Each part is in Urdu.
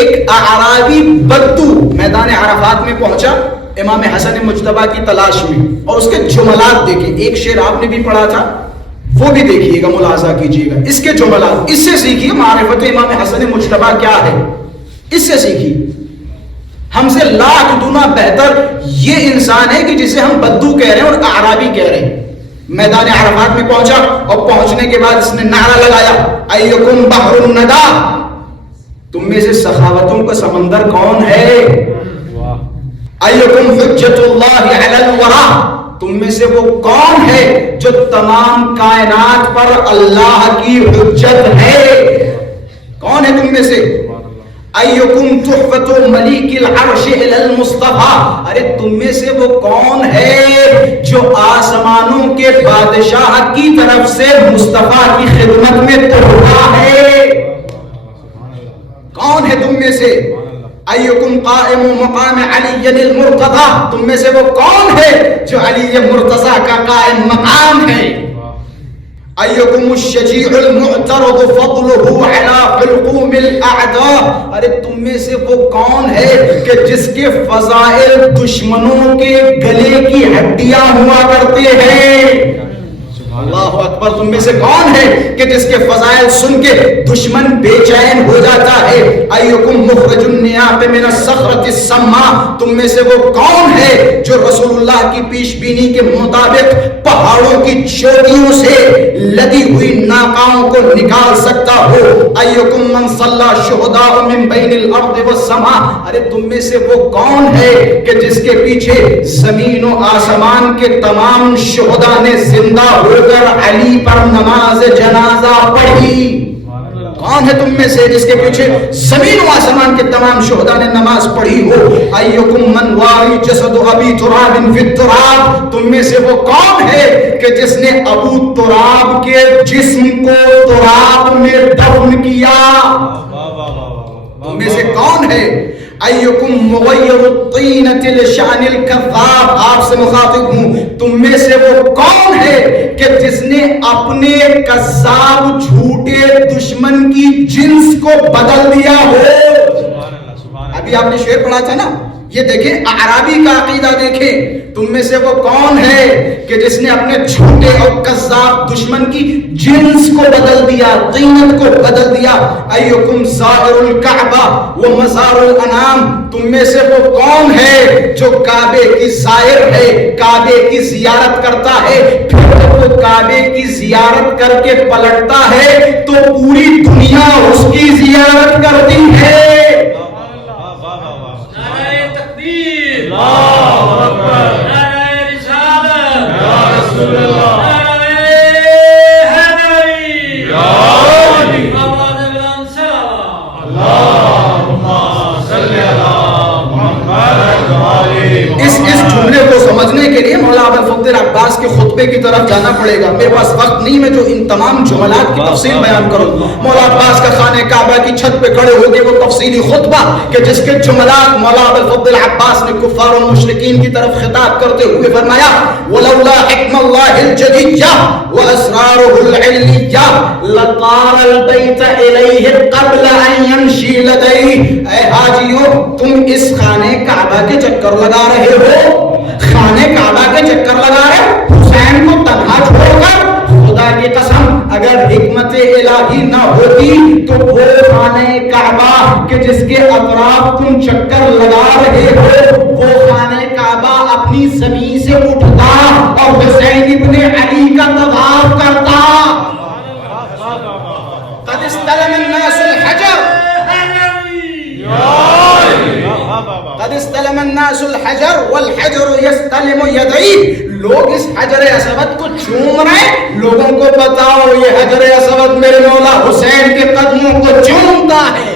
ایک اعرابی بدو میدان عرفات میں پہنچا امام حسن مجتبی کی تلاش میں، اور اس کے جملات دیکھیں. ایک شعر آپ نے بھی پڑھا تھا، وہ بھی دیکھیے گا، ملاحظہ کیجیے گا. اس کے جملات، اس سے سیکھیے معرفت امام حسن مجتبی کیا ہے، اس سے سیکھیے. ہم سے لاکھ گنا بہتر یہ انسان ہے کہ جسے ہم بدو کہہ رہے ہیں اور اعرابی کہہ رہے ہیں. میدان عرفات میں پہنچا اور پہنچنے کے بعد اس نے نعرہ لگایا، ایکم بحر الندى، تم میں سے سخاوتوں کا سمندر کون ہے؟ ایکم حجت اللہ علی الورى، تم میں سے وہ کون ہے جو تمام کائنات پر اللہ کی حجت ہے؟ کون ہے تم میں سے؟ ایکم تحفۃ ملیک العرش الی المصطفیٰ، ارے تم میں سے وہ کون ہے جو آسمانوں کے بادشاہ کی طرف سے مصطفیٰ کی خدمت میں تحفہ ہے؟ کون ہے تم میں سے؟ ایکم قائم مقام علی المرتضی، تم میں سے وہ کون ہے جو علی مرتضی کا قائم مقام ہے؟ ایکم الشجیع المعترض فضلہ علی حلقوم الاعداء، ارے تم میں سے وہ کون ہے کہ جس کے فضائل دشمنوں کے گلے کی ہڈیاں ہوا کرتے ہیں؟ اللہ اکبر. تم میں سے کون ہے کہ جس کے فضائل سن کے دشمن بے چین ہو جاتا ہے؟ ایکم مخرج النیاق من الصخرۃ السماء، تم میں سے وہ کون ہے جو رسول اللہ کی پیش بینی کے مطابق پہاڑوں کی چوٹیوں سے لدی ہوئی ناکاؤں کو نکال سکتا ہو؟ ایکم من صلی الشہداء من بین الارض والسماء، ارے تم میں سے وہ کون ہے کہ جس کے پیچھے زمین و آسمان کے تمام شہداء نے زندہ ہو علی پر نماز جنازہ پڑھی؟ کون ہے تم میں سے جس کے پیچھے زمین و آسمان کے تمام شہداء نے نماز پڑھی ہو؟ ایکم من والی جسد ابی تراب فی التراب، تم میں سے وہ کون ہے کہ جس نے ابو تراب کے جسم کو تراب میں دفن کیا؟ تم میں سے کون ہے؟ ایکم مغیر الطینۃ لشأن الکذاب، آپ سے مخاطب ہوں، تم میں سے وہ کون ہے کہ جس نے اپنے کذاب جھوٹے دشمن کی جنس کو بدل دیا ہو؟ ابھی آپ نے شعر پڑھا تھا نا، یہ دیکھیں اعرابی کا عقیدہ دیکھیں. تم میں سے وہ کون ہے کہ جس نے اپنے جھوٹے اور کذاب دشمن کی جنس کو بدل دیا، طینت کو بدل دیا؟ ایکم زائر الکعبہ و مزار الانام، تم میں سے وہ کون ہے جو کعبے کی زائر ہے، کعبے کی زیارت کرتا ہے، پھر وہ کعبے کی زیارت کر کے پلٹتا ہے تو پوری دنیا اس کی زیارت کرتی ہے؟ اللہ اکبر، نعرہ رسالت یا رسول اللہ، نعرہ حیدری یا علی، آواز بلند صلوات، اللہم صلی علی محمد و آلہ محمد. اس جملے کو سمجھنے کے لیے مولا ابوالفضل عباس کے خطبے کی طرف جانا پڑے گا. میرے پاس وقت نہیں میں جو ان تمام جملات کی تفصیل بیان کروں. مولا عباس کا خانہ کعبہ کی چھت پہ کھڑے ہو کے وہ تفصیلی خطبہ کہ جس کے جملات مولا ابوالفضل عباس نے کفار و مشرکین کی طرف خطاب کرتے ہوئے فرمایا، وَلَوْلَا حِكْمَ اللَّهِ الْجَدِيَّةِ وَأَسْرَارُهُ الْعِلْمِيَّةِ لَطَارَ الْبَيْتَ إِلَيْهِ قَبْلَ أَن يَمْشِي لَدَيْهِ. اے حاجیوں، تم اس خانہ کعبہ کے چکر لگا رہے ہو، خانہ کعبہ کے چکر لگا رہے، حسین کو تنہا چھوڑ کر. خدا کی قسم اگر حکمت الہی نہ ہوتی تو وہ خانہ کعبہ کہ جس کے اطراف تم چکر لگا رہے ہو، وہ خانہ کعبہ اپنی زمین سے اٹھتا اور حسین ابن علی کا طواف کرتا. قد استلم الناس الحجر، قد استلم الناس الحجر والحجر يستلم يديه. لوگ اس حجر اسود کو چوم رہے، لوگوں کو بتاؤ یہ حجر اسود میرے مولا حسین کے قدموں کو چومتا ہے.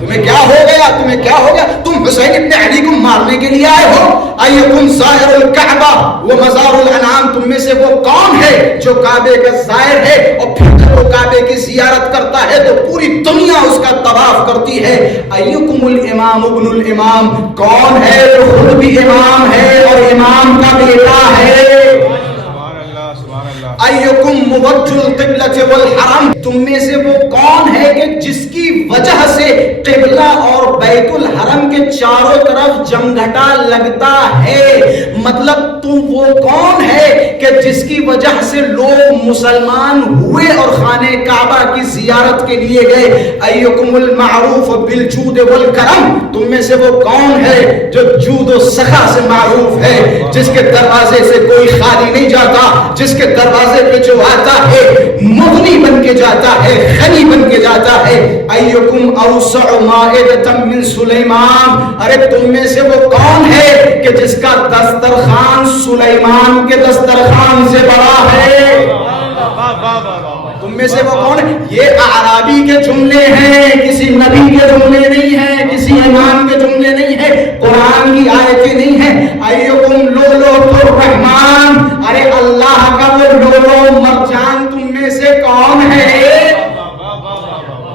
تمہیں کیا ہو گیا، تمہیں کیا ہو گیا؟ تم حسین ابن علی کو مارنے کے لیے آئے ہو. ایکم زائر الکعبہ و مزار الانعام، تم میں سے وہ کون ہے جو کعبے کا زائر ہے اور پھر جب وہ کعبے کی زیارت کرتا ہے تو پوری دنیا اس کا طواف کرتی ہے؟ ایکم الامام ابن الامام، کون ہے جو خود بھی امام ہے اور امام کا بیٹا ہے؟ ایکم موجہ القبلۃ والحرم، تم میں سے وہ کون ہے کہ جس کی وجہ سے چاروں طرف جمگھٹا لگتا ہے۔ مطلب تو وہ کون ہے کہ جس کی وجہ سے لوگ مسلمان ہوئے اور خانہ کعبہ کی زیارت کے لیے گئے؟ ایکم المعروف بالجود والکرم، تم میں سے وہ کون ہے جو جود و سخا سے معروف ہے، جس کے دروازے سے کوئی خالی نہیں جاتا، جس کے دروازے پہ جو آتا ہے مغنی بن کے جاتا ہے، غنی بن کے جاتا ہے۔ ایکم اوسع مائدۃ من سلیمان، ارے تم میں سے وہ کون ہے کہ جس کا دسترخوان سلیمان کے دسترخوان سے بڑا ہے؟ تم میں سے وہ کون ہے؟ یہ اعرابی کے جملے ہیں، کسی نبی کے جملے نہیں ہیں، کسی امام کے جملے نہیں ہیں، قرآن کی آیتیں نہیں ہیں۔ ایکم لؤلؤۃ الرحمن، ارے اللہ کا وہ لؤلؤ مرجان تم میں سے کون ہے؟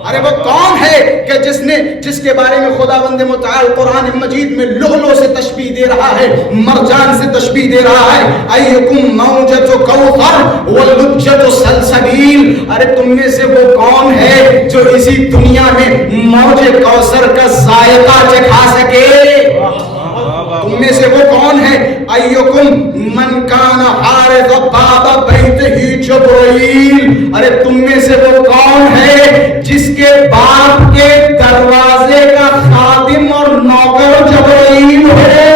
ارے وہ کون ہے کہ جس کے بارے میں خداوند متعال قرآن مجید میں لؤلؤ سے تشبیہ دے رہا ہے، مرجان سے تشبیہ دے رہا ہے۔ ایکم موجۃ کوثر ولجۃ سلسبیل، ارے تم میں سے وہ کون ہے جو اسی دنیا میں موج کوثر کا ذائقہ چکھا سکے؟ تم میں سے وہ کون ہے؟ ایکم من کان حارث باب بیتہ جبرائیل، ارے تم میں سے وہ کون ہے جس کے باپ کے دروازے کا خادم اور نوکر جبرائیل ہے؟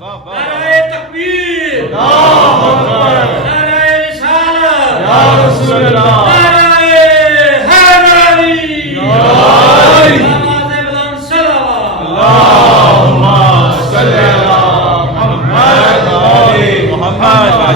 نعرہ تکبیر، نعرہ رسالت، یا رسول اللہ،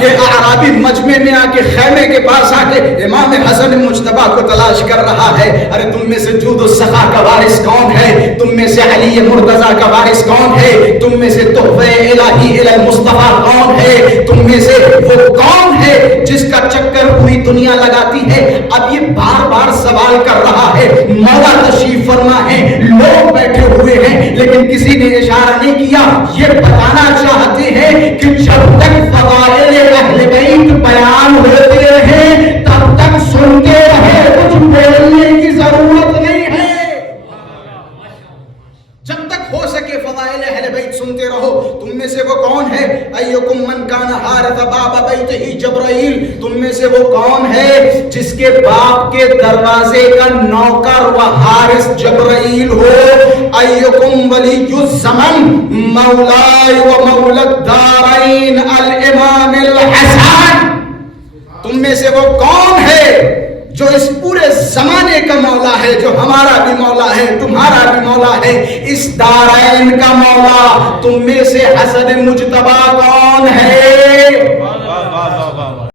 یہ اعرابی مجمع میں آ کے خیمے کے پاس آ کے امام حسن مجتبیٰ کو تلاش کر رہا ہے۔ ارے تم میں سے جود و سخا کا وارث کون ہے؟ تم میں سے علی مرتضیٰ کا وارث کون ہے؟ تم میں سے تحفہ الہی الی المصطفیٰ کون ہے؟ تم میں سے وہ کون ہے جس کا چکر پوری دنیا لگاتی ہے؟ اب یہ بار بار سوال کر رہا ہے۔ مولا تشریف فرما ہے، لوگ بیٹھے ہوئے ہیں لیکن کسی نے اشارہ نہیں کیا۔ یہ بتانا چاہتے ہیں کہ جب تک فضائل اہل بیت بیان ہوتے رہے تب تک سنتے رہے، کچھ بولنے کی ضرورت نہیں ہے۔ جب تک ہو سکے فضائل اہل بیت سنتے رہو۔ تم میں سے وہ کون ہے؟ ایکم من کان حارث باب بیتہ جبرائیل، تم میں سے وہ کون ہے جس کے باپ کے دروازے کا نوکر و حارث جبرائیل ہو؟ ایکم ولی الزمن مولا و مولا الدارین الامام الحسن، تم میں سے وہ کون ہے جو اس پورے زمانے کا مولا ہے، جو ہمارا بھی مولا ہے، تمہارا بھی مولا ہے، اس دارین کا مولا؟ تم میں سے حسن مجتبیٰ کون